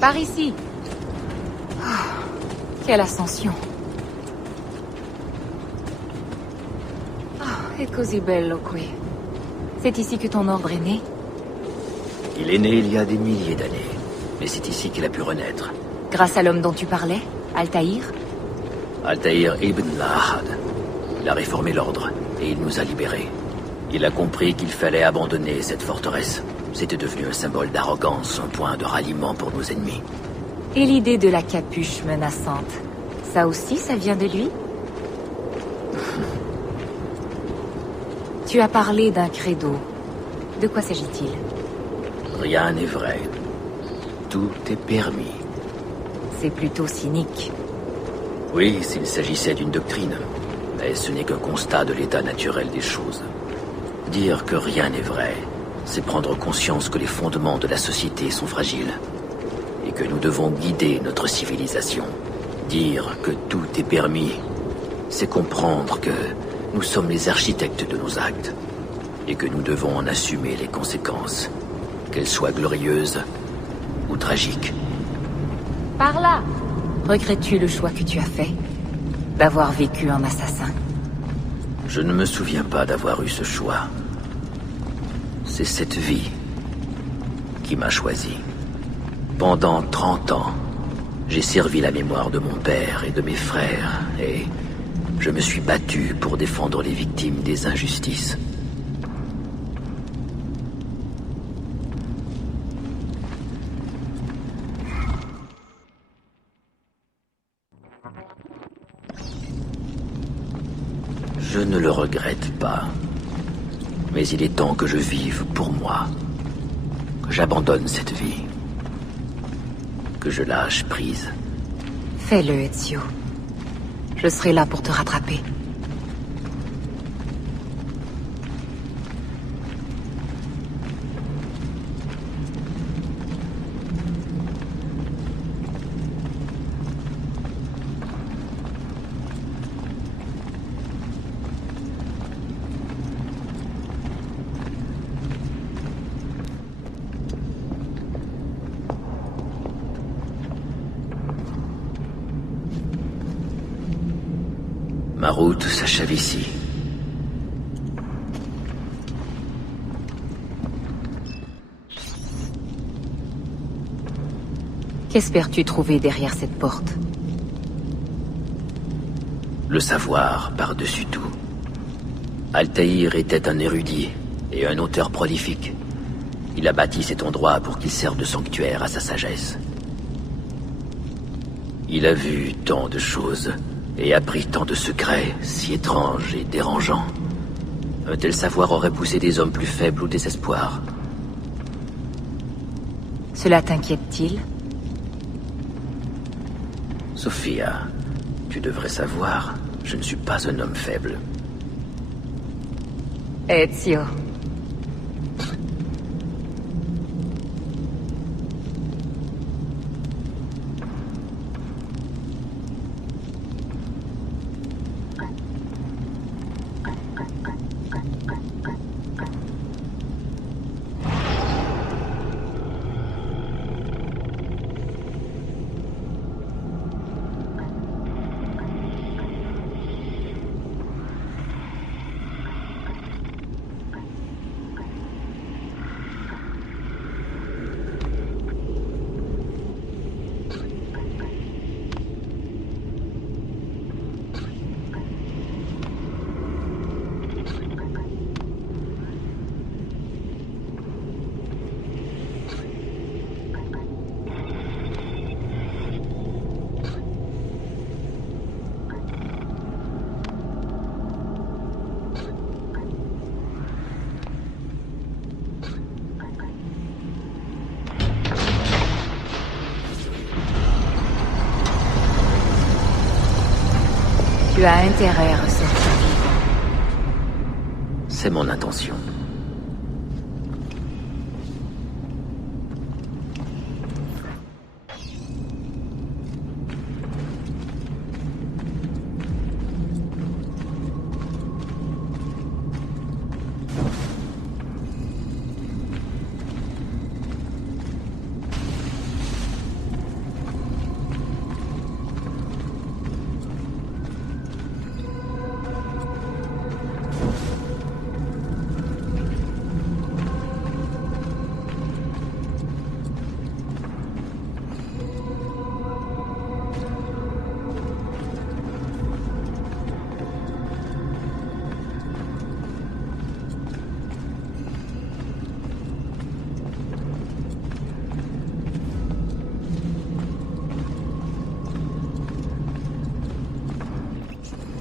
Par ici. Quelle ascension. E così bello qui. C'est ici que ton ordre est né? Il est né il y a des milliers d'années, mais c'est ici qu'il a pu renaître. Grâce à l'homme dont tu parlais, Altaïr? Altaïr ibn Lahad. Il a réformé l'ordre, et il nous a libérés. Il a compris qu'il fallait abandonner cette forteresse. C'était devenu un symbole d'arrogance, un point de ralliement pour nos ennemis. Et l'idée de la capuche menaçante, ça aussi, ça vient de lui? Tu as parlé d'un credo. De quoi s'agit-il? Rien n'est vrai. Tout est permis. C'est plutôt cynique. Oui, s'il s'agissait d'une doctrine. Mais ce n'est qu'un constat de l'état naturel des choses. Dire que rien n'est vrai, c'est prendre conscience que les fondements de la société sont fragiles. Et que nous devons guider notre civilisation. Dire que tout est permis, c'est comprendre que nous sommes les architectes de nos actes. Et que nous devons en assumer les conséquences. Qu'elles soient glorieuses ou tragiques. Par là! Regrettes-tu le choix que tu as fait? D'avoir vécu un assassin? Je ne me souviens pas d'avoir eu ce choix. C'est cette vie qui m'a choisi. Pendant 30 ans, j'ai servi la mémoire de mon père et de mes frères, et je me suis battu pour défendre les victimes des injustices. Je ne le regrette pas. Mais il est temps que je vive pour moi. Que j'abandonne cette vie. Que je lâche prise. Fais-le, Ezio. Je serai là pour te rattraper. Ma route s'achève ici. Qu'espères-tu trouver derrière cette porte? Le savoir par-dessus tout. Altaïr était un érudit et un auteur prolifique. Il a bâti cet endroit pour qu'il serve de sanctuaire à sa sagesse. Il a vu tant de choses et appris tant de secrets si étranges et dérangeants. Un tel savoir aurait poussé des hommes plus faibles au désespoir. Cela t'inquiète-t-il? Sophia, tu devrais savoir, je ne suis pas un homme faible. Ezio. Tu as intérêt à ressortir vivant. C'est mon intention.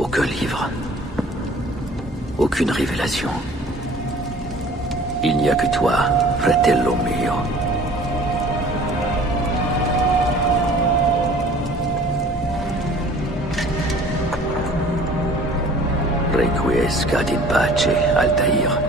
Aucun livre. Aucune révélation. Il n'y a que toi, fratello mio. Requiescat in pace, Altair.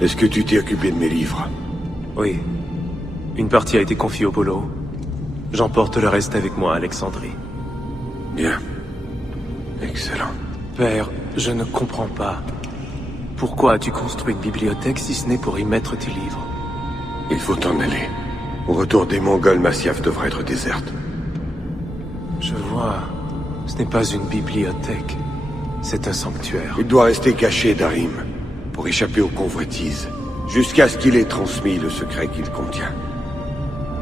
Est-ce que tu t'es occupé de mes livres? Oui. Une partie a été confiée au Polo. J'emporte le reste avec moi à Alexandrie. Bien. Excellent. Père, je ne comprends pas. Pourquoi as-tu construit une bibliothèque si ce n'est pour y mettre tes livres? Il faut t'en aller. Au retour des Mongols, Masyaf devrait être déserte. Je vois. Ce n'est pas une bibliothèque. C'est un sanctuaire. Il doit rester caché, Darim, pour échapper aux convoitises, jusqu'à ce qu'il ait transmis le secret qu'il contient.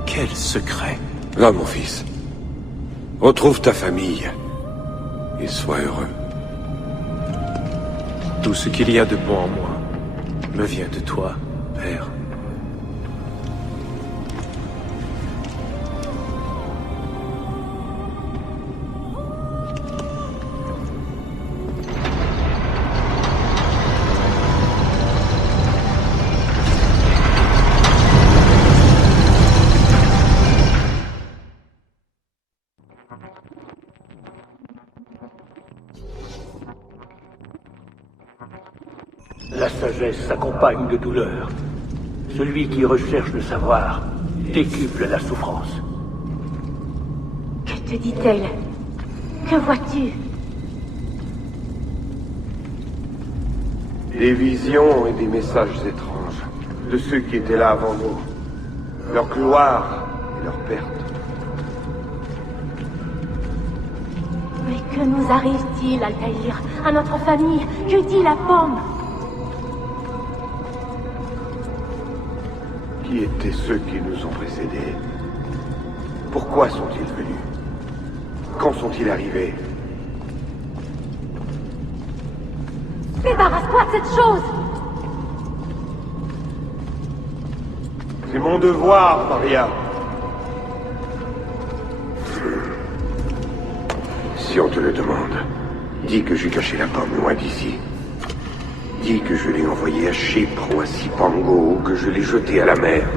Quel secret? Va, mon fils. Retrouve ta famille. Et sois heureux. Tout ce qu'il y a de bon en moi me vient de toi, Père. La sagesse s'accompagne de douleur. Celui qui recherche le savoir décuple la souffrance. Que te dit-elle? Que vois-tu? Des visions et des messages étranges de ceux qui étaient là avant nous. Leur gloire et leur perte. Mais que nous arrive-t-il, Altaïr? À notre famille? Que dit la pomme? Qui étaient ceux qui nous ont précédés? Pourquoi sont-ils venus? Quand sont-ils arrivés? Débarrasse-toi de cette chose! C'est mon devoir, Maria. Si on te le demande, dis que j'ai caché la pomme loin d'ici. Dis que je l'ai envoyé à Chypre ou à Cipango ou que je l'ai jeté à la mer.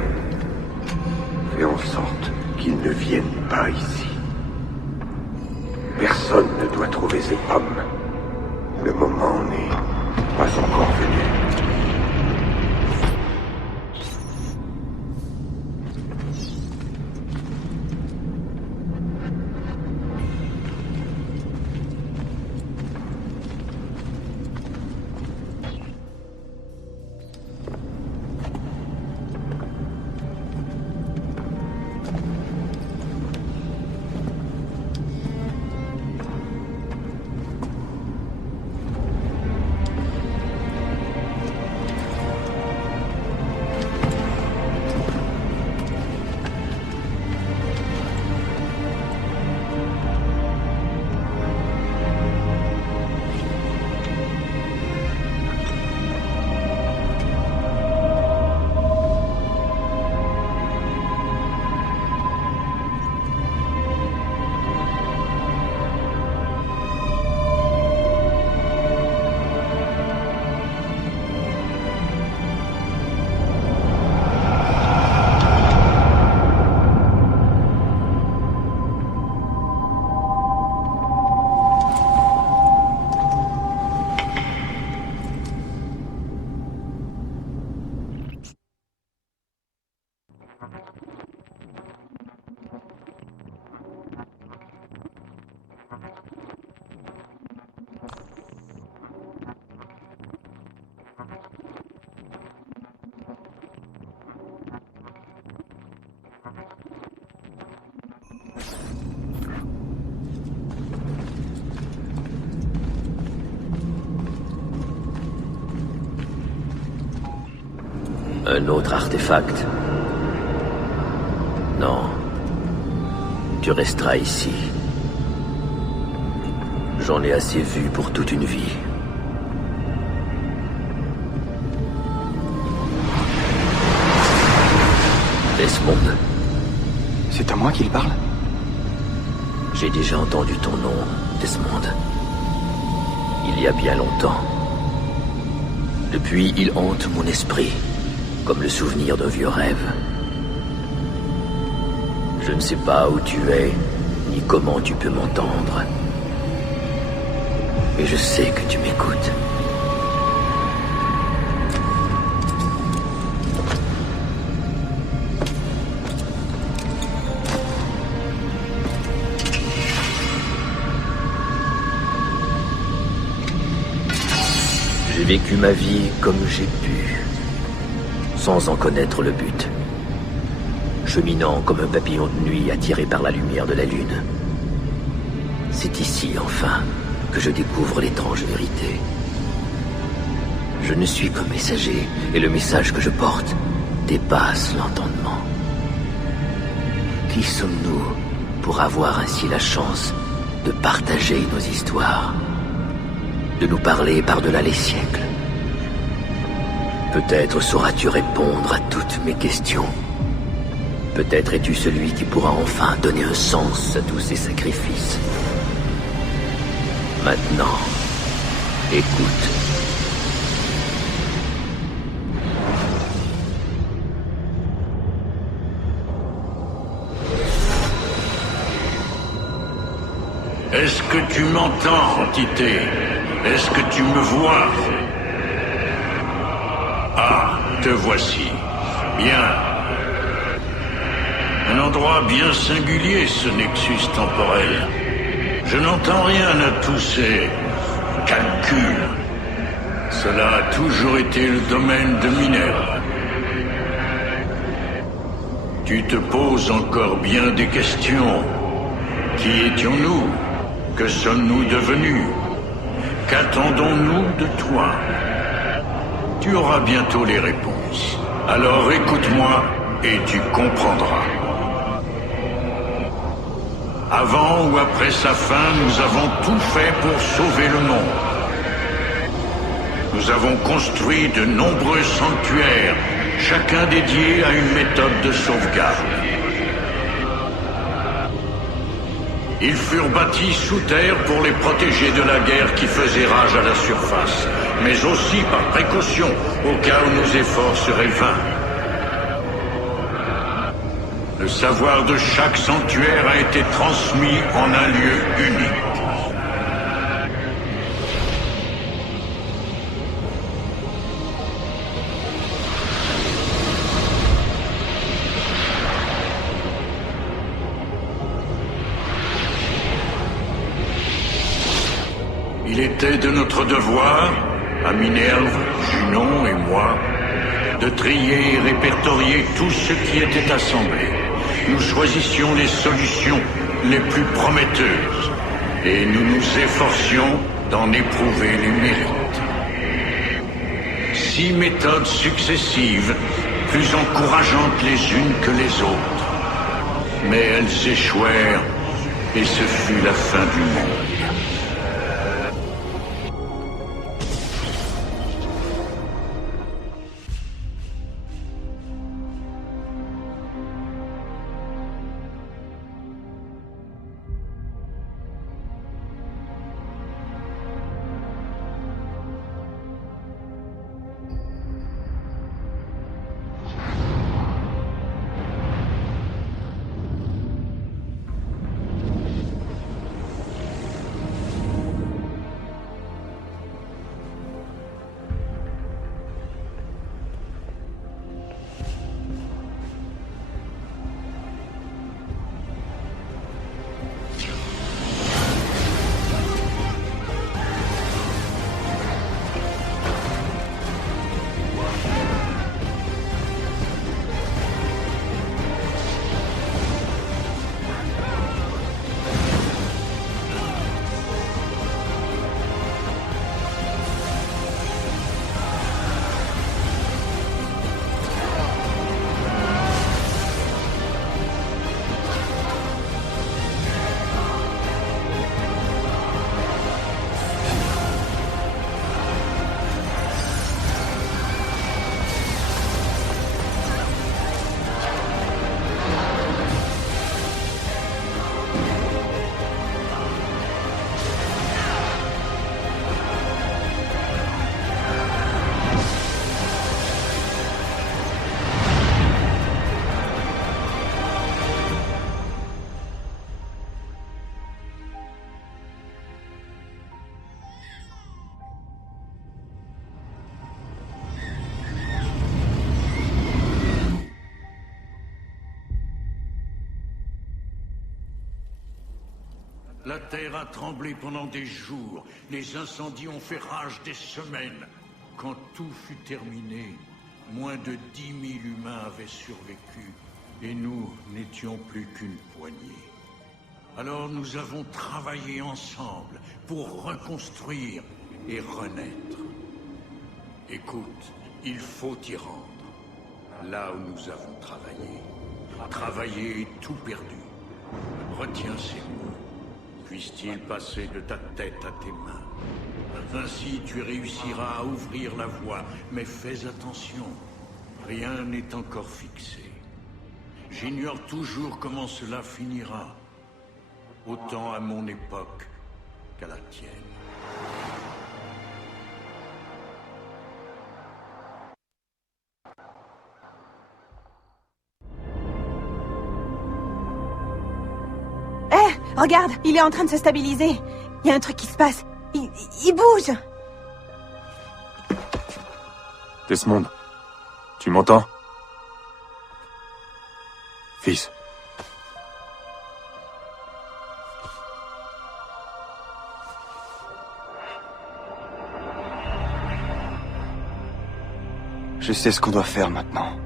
Fais en sorte qu'il ne vienne pas ici. Personne ne doit trouver cette pomme. Le moment n'est pas encore venu. Un autre artefact? Non. Tu resteras ici. J'en ai assez vu pour toute une vie. Desmond? C'est à moi qu'il parle? J'ai déjà entendu ton nom, Desmond. Il y a bien longtemps. Depuis, il hante mon esprit, comme le souvenir d'un vieux rêve. Je ne sais pas où tu es, ni comment tu peux m'entendre. Mais je sais que tu m'écoutes. J'ai vécu ma vie comme j'ai pu, sans en connaître le but. Cheminant comme un papillon de nuit attiré par la lumière de la lune. C'est ici, enfin, que je découvre l'étrange vérité. Je ne suis qu'un messager, et le message que je porte dépasse l'entendement. Qui sommes-nous pour avoir ainsi la chance de partager nos histoires, de nous parler par-delà les siècles? Peut-être sauras-tu répondre à toutes mes questions. Peut-être es-tu celui qui pourra enfin donner un sens à tous ces sacrifices. Maintenant, écoute. Est-ce que tu m'entends, entité? Est-ce que tu me vois? Ah, te voici. Bien. Un endroit bien singulier, ce nexus temporel. Je n'entends rien à tous ces calculs. Cela a toujours été le domaine de Minerve. Tu te poses encore bien des questions. Qui étions-nous? Que sommes-nous devenus? Qu'attendons-nous de toi? Tu auras bientôt les réponses. Alors écoute-moi et tu comprendras. Avant ou après sa fin, nous avons tout fait pour sauver le monde. Nous avons construit de nombreux sanctuaires, chacun dédié à une méthode de sauvegarde. Ils furent bâtis sous terre pour les protéger de la guerre qui faisait rage à la surface, mais aussi par précaution, au cas où nos efforts seraient vains. Le savoir de chaque sanctuaire a été transmis en un lieu unique. Il était de notre devoir, à Minerve, Junon et moi, de trier et répertorier tout ce qui était assemblé. Nous choisissions les solutions les plus prometteuses et nous nous efforcions d'en éprouver les mérites. 6 méthodes successives, plus encourageantes les unes que les autres. Mais elles échouèrent et ce fut la fin du monde. La terre a tremblé pendant des jours. Les incendies ont fait rage des semaines. Quand tout fut terminé, moins de 10 000 humains avaient survécu. Et nous n'étions plus qu'une poignée. Alors nous avons travaillé ensemble pour reconstruire et renaître. Écoute, il faut y rendre. Là où nous avons travaillé. Travaillé et tout perdu. Retiens ces mots. Puisse-t-il passer de ta tête à tes mains. Ainsi tu réussiras à ouvrir la voie. Mais fais attention. Rien n'est encore fixé. J'ignore toujours comment cela finira. Autant à mon époque qu'à la tienne. Hé, regarde, il est en train de se stabiliser. Il y a un truc qui se passe. Il bouge. Desmond, tu m'entends? Fils. Je sais ce qu'on doit faire maintenant.